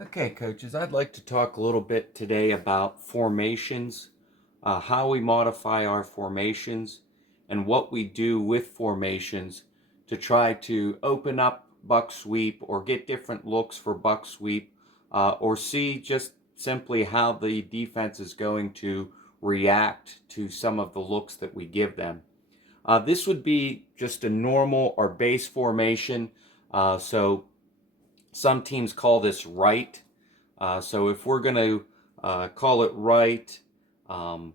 Okay, coaches, I'd like to talk a little bit today about formations, how we modify our formations, and what we do with formations to try to open up buck sweep or get different looks for buck sweep, or see just simply how the defense is going to react to some of the looks that we give them. This would be just a normal or base formation. So some teams call this right. So if we're going to call it right, um,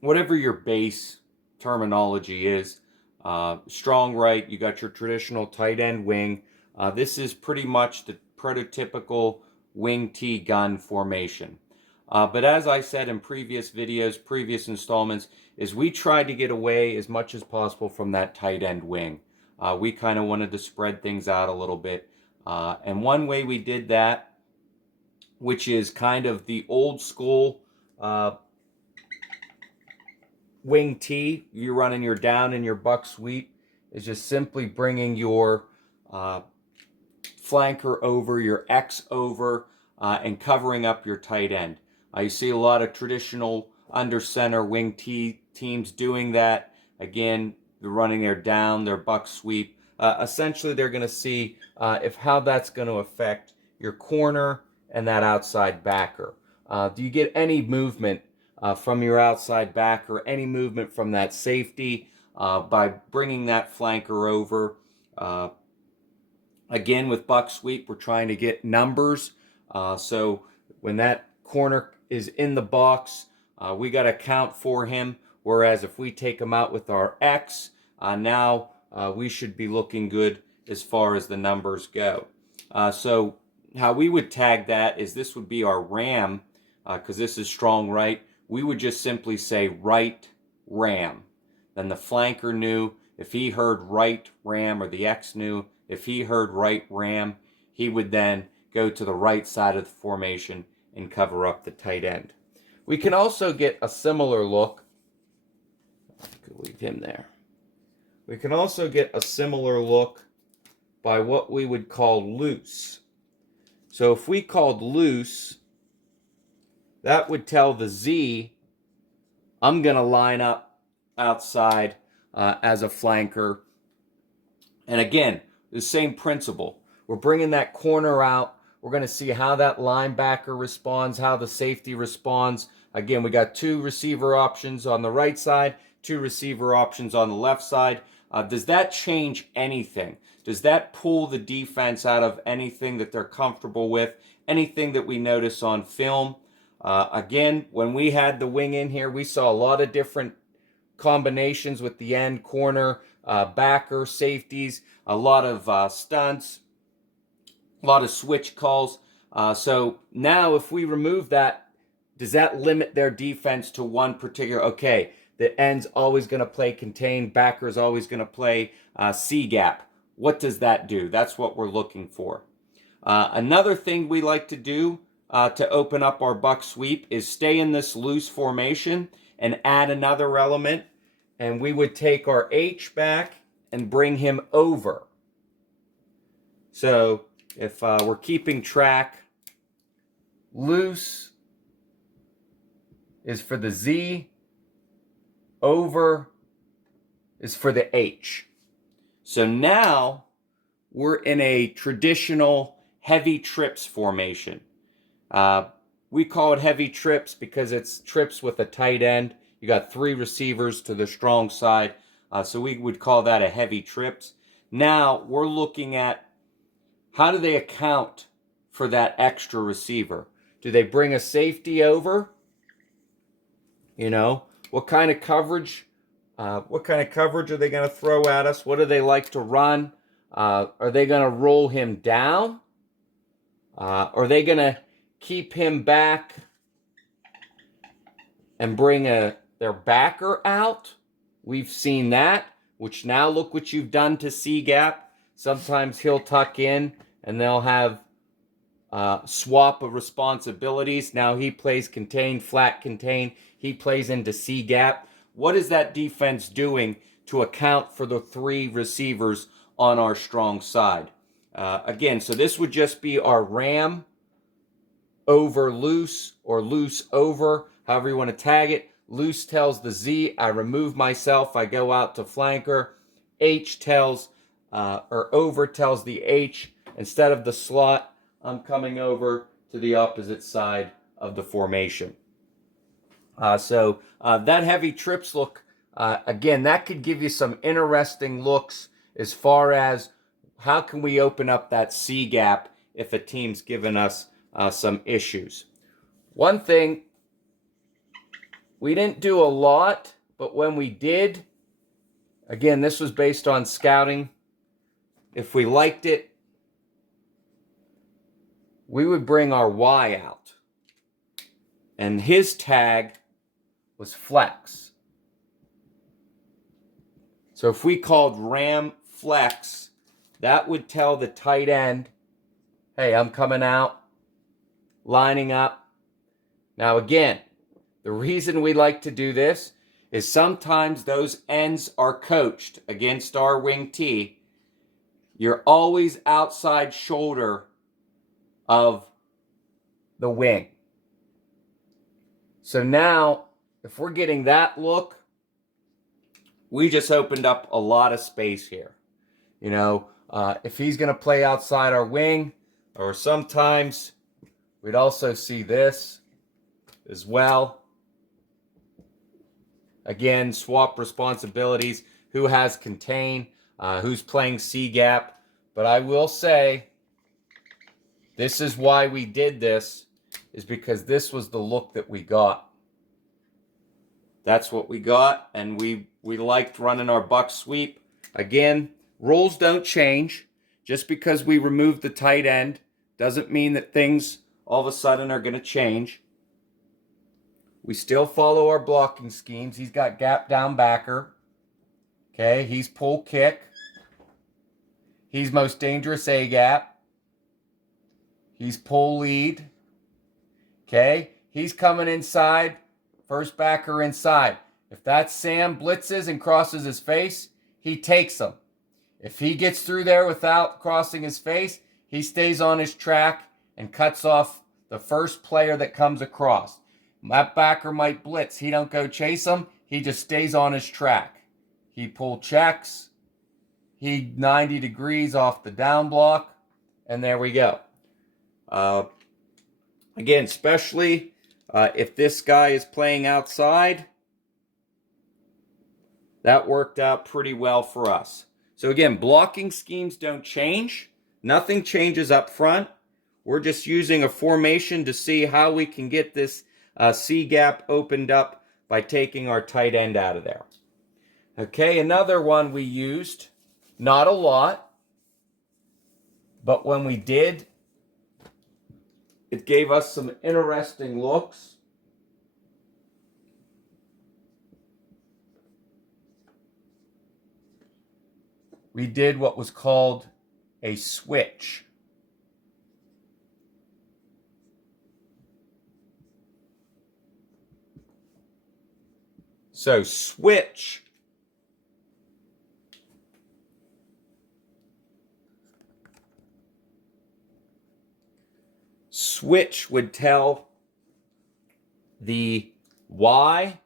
whatever your base terminology is, strong right, you got your traditional tight end wing. This is pretty much the prototypical wing T gun formation. But as I said in previous videos, previous installments, is we tried to get away as much as possible from that tight end wing. We kind of wanted to spread things out a little bit. And one way we did that, which is kind of the old school wing T, you're running your down and your buck sweep, is just simply bringing your flanker over, your X over, and covering up your tight end. You see a lot of traditional under center wing T teams doing that. Again, they're running their down, their buck sweep. Essentially, they're going to see if how that's going to affect your corner and that outside backer. Do you get any movement from your outside backer, any movement from that safety by bringing that flanker over? Again, with buck sweep, we're trying to get numbers. So when that corner is in the box, we got to count for him. Whereas if we take him out with our X, now we should be looking good as far as the numbers go. So how we would tag that is this would be our ram, because this is strong right. We would just simply say right ram. Then the flanker knew if he heard right ram, or the X knew if he heard right ram, he would then go to the right side of the formation and cover up the tight end. We can also get a similar look. Could leave him there. We can also get a similar look by what we would call loose. So if we called loose, that would tell the Z, I'm going to line up outside as a flanker. And again, the same principle. We're bringing that corner out. We're going to see how that linebacker responds, how the safety responds. Again, we got two receiver options on the right side, two receiver options on the left side. Does that change anything? Does that pull the defense out of anything that they're comfortable with? Anything that we notice on film? Again, when we had the wing in here, we saw a lot of different combinations with the end, corner, backer, safeties, a lot of stunts, a lot of switch calls. So now if we remove that, does that limit their defense to one particular, okay, the end's always going to play contain, backer's always going to play C-gap. What does that do? That's what we're looking for. Another thing we like to do to open up our buck sweep is stay in this loose formation and add another element. And we would take our H back and bring him over. So if we're keeping track, loose is for the Z, over is for the H. So now we're in a traditional heavy trips formation. We call it heavy trips because it's trips with a tight end. You got three receivers to the strong side. So we would call that a heavy trips. Now we're looking at how do they account for that extra receiver? Do they bring a safety over? You know, what kind of coverage? What kind of coverage are they going to throw at us? What do they like to run? Are they going to roll him down? Are they going to keep him back and bring their backer out? We've seen that, which now look what you've done to C-gap. Sometimes he'll tuck in and they'll have swap of responsibilities. Now he plays contain, flat contain. He plays into C-gap. What is that defense doing to account for the three receivers on our strong side? Again, so this would just be our ram over loose or loose over, however you want to tag it. Loose tells the Z, I remove myself, I go out to flanker. H tells, or over tells the H, instead of the slot, I'm coming over to the opposite side of the formation. So that heavy trips look, again, that could give you some interesting looks as far as how can we open up that C gap if a team's given us some issues. One thing, we didn't do a lot, but when we did, again, this was based on scouting. If we liked it, we would bring our Y out. And his tag was flex. So if we called Ram flex, that would tell the tight end, hey, I'm coming out, lining up. Now again, the reason we like to do this is sometimes those ends are coached against our WingT. You're always outside shoulder of the wing. So now, if we're getting that look, we just opened up a lot of space here. You know, if he's going to play outside our wing, or sometimes we'd also see this as well. Again, swap responsibilities. Who has contain? Who's playing C gap? But I will say, this is why we did this, is because this was the look that we got. That's what we got, and we liked running our Bucksweep. Again, rules don't change. Just because we remove the tight end doesn't mean that things all of a sudden are going to change. We still follow our blocking schemes. He's got gap down backer. Okay, he's pull kick. He's most dangerous A gap. He's pull lead. Okay, he's coming inside. First backer inside. If that Sam blitzes and crosses his face, he takes him. If he gets through there without crossing his face, he stays on his track and cuts off the first player that comes across. That backer might blitz. He don't go chase him. He just stays on his track. He pull checks. He 90 degrees off the down block. And there we go. Again, especially if this guy is playing outside, that worked out pretty well for us. So again, blocking schemes don't change. Nothing changes up front. We're just using a formation to see how we can get this C gap opened up by taking our tight end out of there. Okay, another one we used, not a lot, but when we did, it gave us some interesting looks. We did what was called a switch. So switch would tell the Y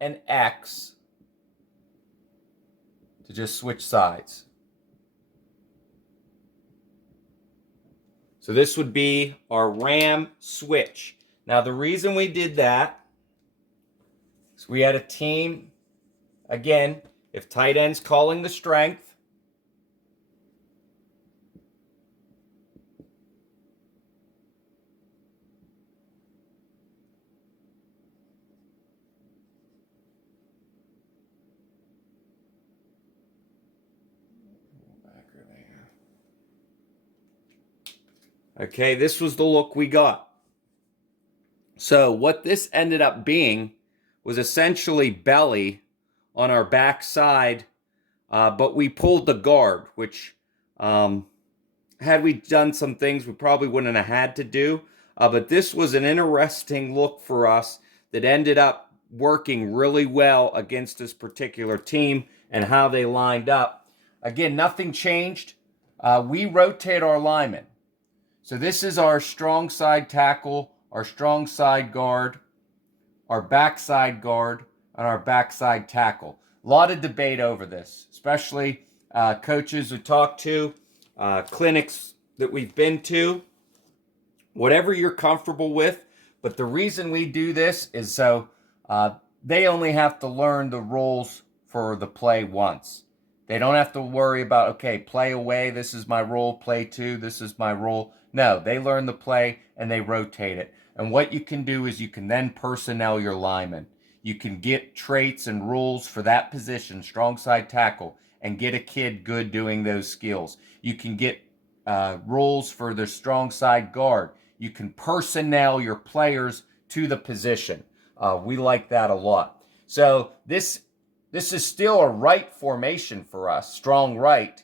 and X to just switch sides. So this would be our Ram switch. Now the reason we did that is we had a team, again, if tight end's calling the strength, okay, this was the look we got. So what this ended up being was essentially belly on our back side, but we pulled the guard, which had we done some things we probably wouldn't have had to do. But this was an interesting look for us that ended up working really well against this particular team and how they lined up. Again, nothing changed. We rotate our linemen. So this is our strong side tackle, our strong side guard, our backside guard, and our backside tackle. A lot of debate over this, especially coaches who talk to, clinics that we've been to, whatever you're comfortable with. But the reason we do this is so they only have to learn the roles for the play once. They don't have to worry about, okay, play away, this is my role, play two, this is my role. No, they learn the play and they rotate it. And what you can do is you can then personnel your linemen. You can get traits and rules for that position, strong side tackle, and get a kid good doing those skills. You can get rules for the strong side guard. You can personnel your players to the position. We like that a lot. So this is still a right formation for us, strong right.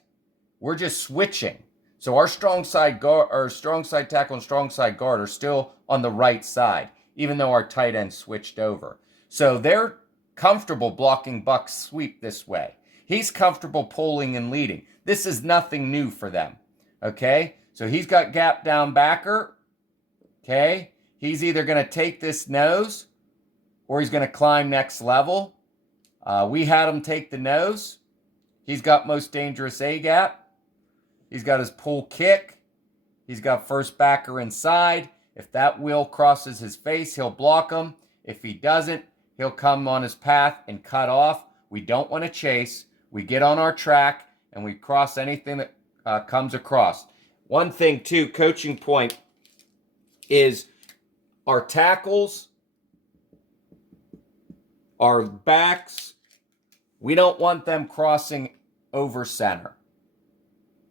We're just switching. So our strong side guard, or strong side tackle and strong side guard are still on the right side, even though our tight end switched over. So they're comfortable blocking Bucksweep this way. He's comfortable pulling and leading. This is nothing new for them. Okay? So he's got gap down backer. Okay? He's either going to take this nose or he's going to climb next level. We had him take the nose. He's got most dangerous A-gap. He's got his pull kick. He's got first backer inside. If that wheel crosses his face, he'll block him. If he doesn't, he'll come on his path and cut off. We don't want to chase. We get on our track and we cross anything that comes across. One thing, too, coaching point is our tackles, our backs, we don't want them crossing over center.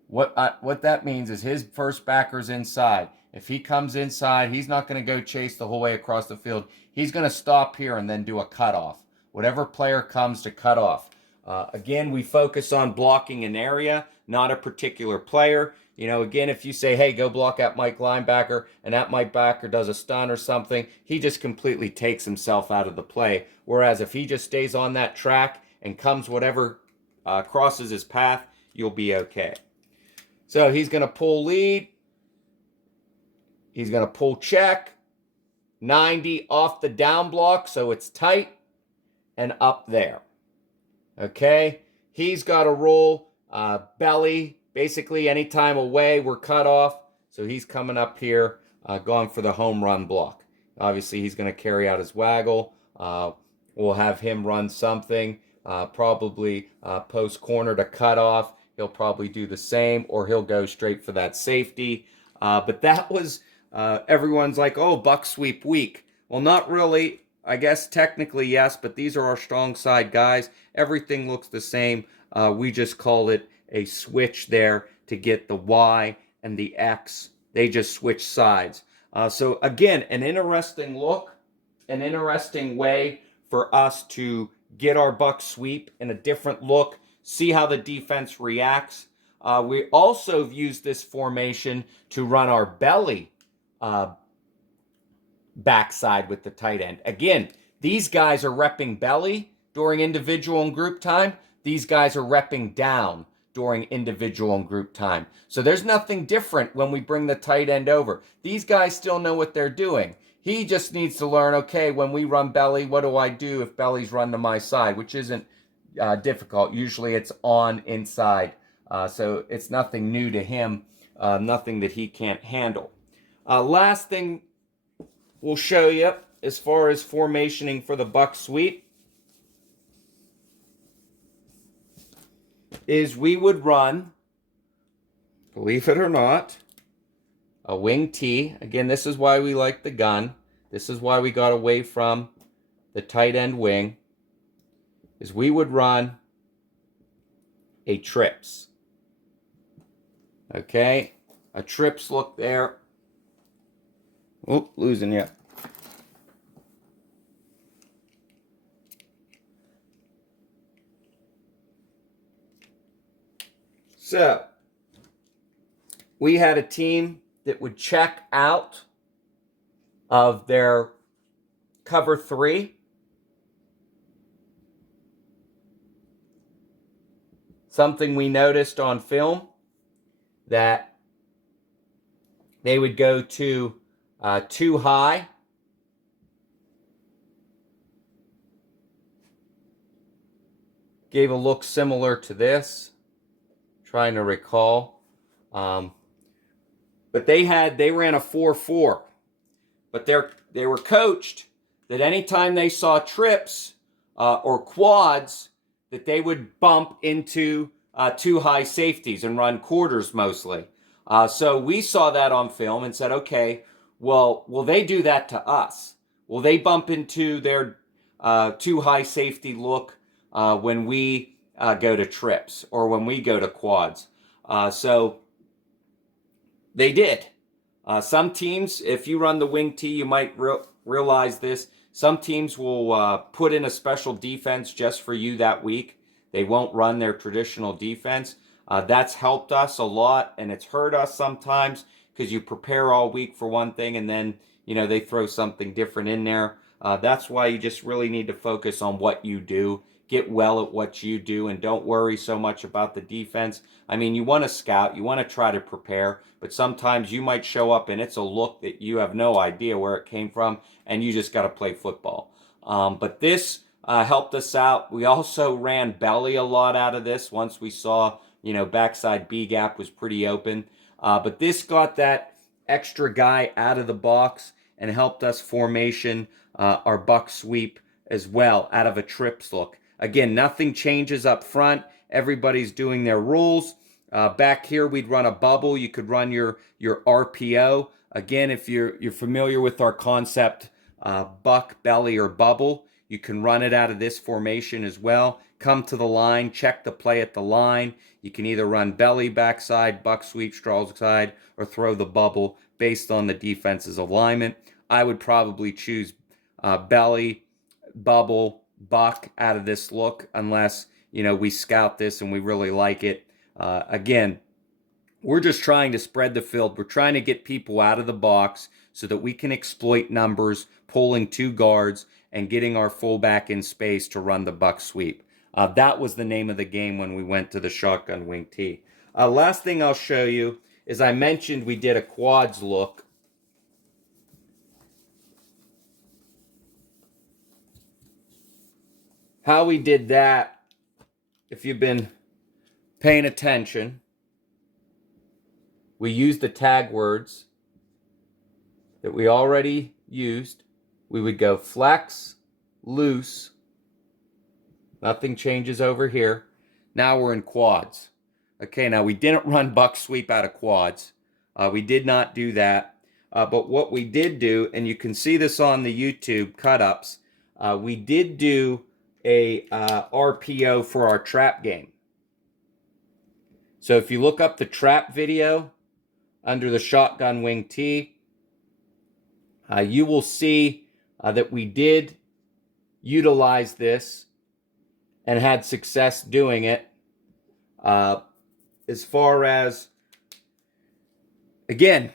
What that means is his first backer's inside. If he comes inside, he's not going to go chase the whole way across the field. He's going to stop here and then do a cutoff. Whatever player comes to cut off. Again, we focus on blocking an area, not a particular player. You know, again, if you say, hey, go block at Mike linebacker, and that Mike backer does a stun or something, he just completely takes himself out of the play. Whereas if he just stays on that track and comes whatever crosses his path, you'll be okay. So he's going to pull lead. He's going to pull check. 90 off the down block, so it's tight and up there. Okay? He's got to roll belly. Basically, anytime away, we're cut off. So he's coming up here, going for the home run block. Obviously, he's going to carry out his waggle. We'll have him run something, probably post corner to cut off. He'll probably do the same, or he'll go straight for that safety. But that was, everyone's like, oh, Bucksweep weak. Well, not really. I guess technically, yes, but these are our strong side guys. Everything looks the same. We just call it a switch there to get the Y and the X. They just switch sides. So again, an interesting look, an interesting way for us to get our Bucksweep in a different look, see how the defense reacts. We also have used this formation to run our belly backside with the tight end. Again, these guys are repping belly during individual and group time. These guys are repping down during individual and group time. So there's nothing different when we bring the tight end over. These guys still know what they're doing. He just needs to learn, okay, when we run belly, what do I do if belly's run to my side, which isn't difficult. Usually it's on inside. So it's nothing new to him, nothing that he can't handle. Last thing we'll show you as far as formationing for the Bucksweep is we would run, believe it or not, a WingT. Again, this is why we like the gun. This is why we got away from the tight end wing, is we would run a trips. Okay? A trips look there. Oop, losing you. So, we had a team that would check out of their cover 3. Something we noticed on film, that They would go to too high. Gave a look similar to this. Trying to recall. But they ran a 4-4. But they were coached that anytime they saw trips or quads, that they would bump into too high safeties and run quarters mostly. So we saw that on film and said, okay, well, will they do that to us? Will they bump into their too high safety look when we go to trips or when we go to quads? So they did. Some teams, if you run the WingT, you might realize this. Some teams will put in a special defense just for you that week. They won't run their traditional defense. That's helped us a lot, and it's hurt us sometimes because you prepare all week for one thing, and then they throw something different in there. That's why you just really need to focus on what you do. Get well at what you do, and don't worry so much about the defense. I mean, you want to scout, you want to try to prepare, but sometimes you might show up and it's a look that you have no idea where it came from, and you just got to play football. But this helped us out. We also ran belly a lot out of this once we saw, backside B gap was pretty open. But this got that extra guy out of the box and helped us formation our buck sweep as well out of a trips look. Again, nothing changes up front. Everybody's doing their rules. Back here, we'd run a bubble. You could run your RPO. Again, if you're familiar with our concept, buck, belly, or bubble, you can run it out of this formation as well. Come to the line, check the play at the line. You can either run belly, backside, buck sweep, straw side, or throw the bubble based on the defense's alignment. I would probably choose belly, bubble, buck out of this look unless we scout this and we really like it. Again, we're just trying to spread the field. We're trying to get people out of the box so that we can exploit numbers, pulling two guards and getting our fullback in space to run the buck sweep. That was the name of the game when we went to the shotgun wing T. Last thing I'll show you is I mentioned we did a quads look. How we did that, if you've been paying attention, we used the tag words that we already used. We would go flex, loose. Nothing changes over here. Now we're in quads. Okay, now we didn't run buck sweep out of quads. We did not do that. But what we did do, and you can see this on the YouTube cut-ups, we did do a RPO for our trap game. So if you look up the trap video under the shotgun wing T, you will see that we did utilize this and had success doing it. As far as, again,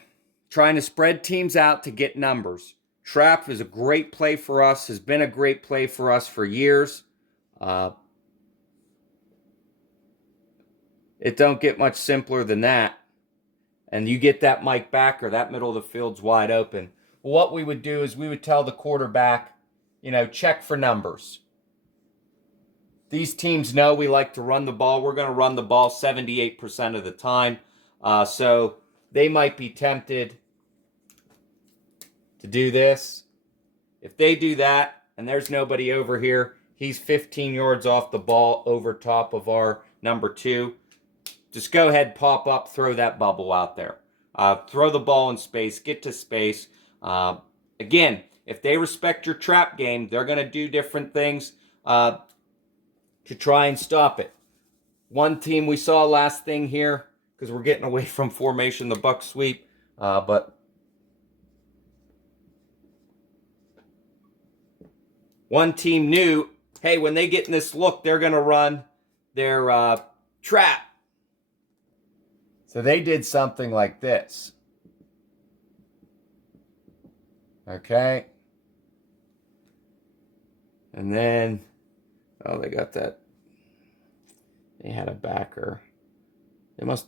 trying to spread teams out to get numbers. Trap is a great play for us, has been a great play for us for years. It don't get much simpler than that. And you get that Mike backer, that middle of the field's wide open. Well, what we would do is we would tell the quarterback, check for numbers. These teams know we like to run the ball. We're going to run the ball 78% of the time. So they might be tempted to do this. If they do that and there's nobody over here, he's 15 yards off the ball over top of our number 2. Just go ahead, pop up, throw that bubble out there. Throw the ball in space, get to space. Again, if they respect your trap game, they're going to do different things to try and stop it. One team we saw last thing here, because we're getting away from formation, the buck sweep, but one team knew, hey, when they get in this look, they're going to run their trap. So they did something like this. Okay. And then, they got that. They had a backer.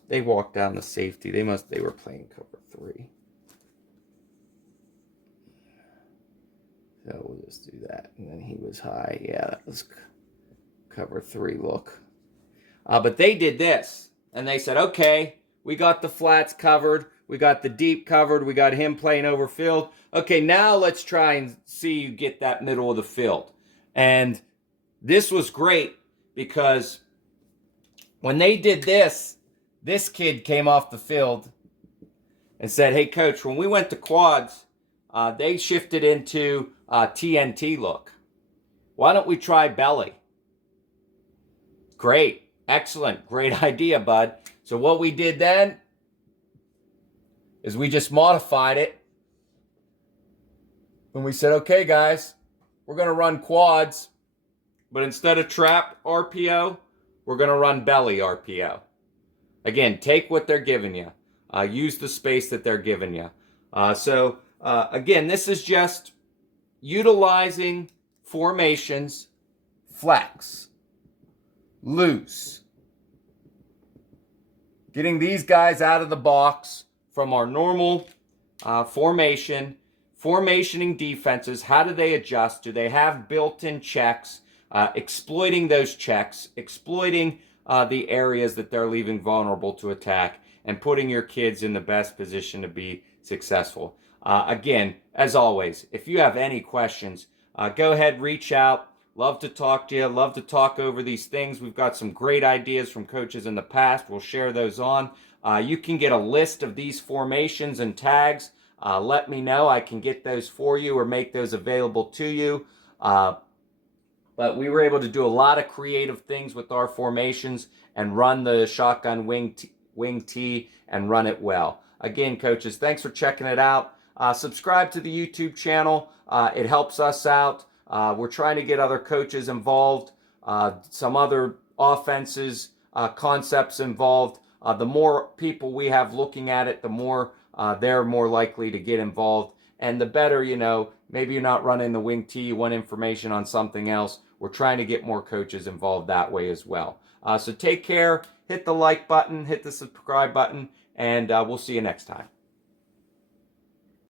They walked down the safety. They were playing cover 3. So we'll just do that. And then he was high. Yeah, that was cover 3 look. But they did this. And they said, okay, we got the flats covered. We got the deep covered. We got him playing over field. Okay, now let's try and see you get that middle of the field. And this was great because when they did this, this kid came off the field and said, hey, coach, when we went to quads, they shifted into TNT look. Why don't we try belly? Great. Excellent. Great idea, bud. So what we did then is we just modified it. And we said, okay, guys, we're going to run quads, but instead of trap RPO, we're going to run belly RPO. Again, take what they're giving you. Use the space that they're giving you. Again, this is just utilizing formations, flex, loose. Getting these guys out of the box from our normal formation. Formationing defenses, how do they adjust? Do they have built-in checks? Exploiting those checks, exploiting the areas that they're leaving vulnerable to attack, and putting your kids in the best position to be successful. Again, as always, if you have any questions, go ahead, reach out. Love to talk to you. Love to talk over these things. We've got some great ideas from coaches in the past. We'll share those on. You can get a list of these formations and tags. Let me know. I can get those for you or make those available to you. But we were able to do a lot of creative things with our formations and run the shotgun wing T and run it well. Again, coaches, thanks for checking it out. Subscribe to the YouTube channel. It helps us out. We're trying to get other coaches involved, some other offenses, concepts involved. The more people we have looking at it, the more they're more likely to get involved. And the better, maybe you're not running the WingT, you want information on something else. We're trying to get more coaches involved that way as well. So take care, hit the like button, hit the subscribe button, and we'll see you next time.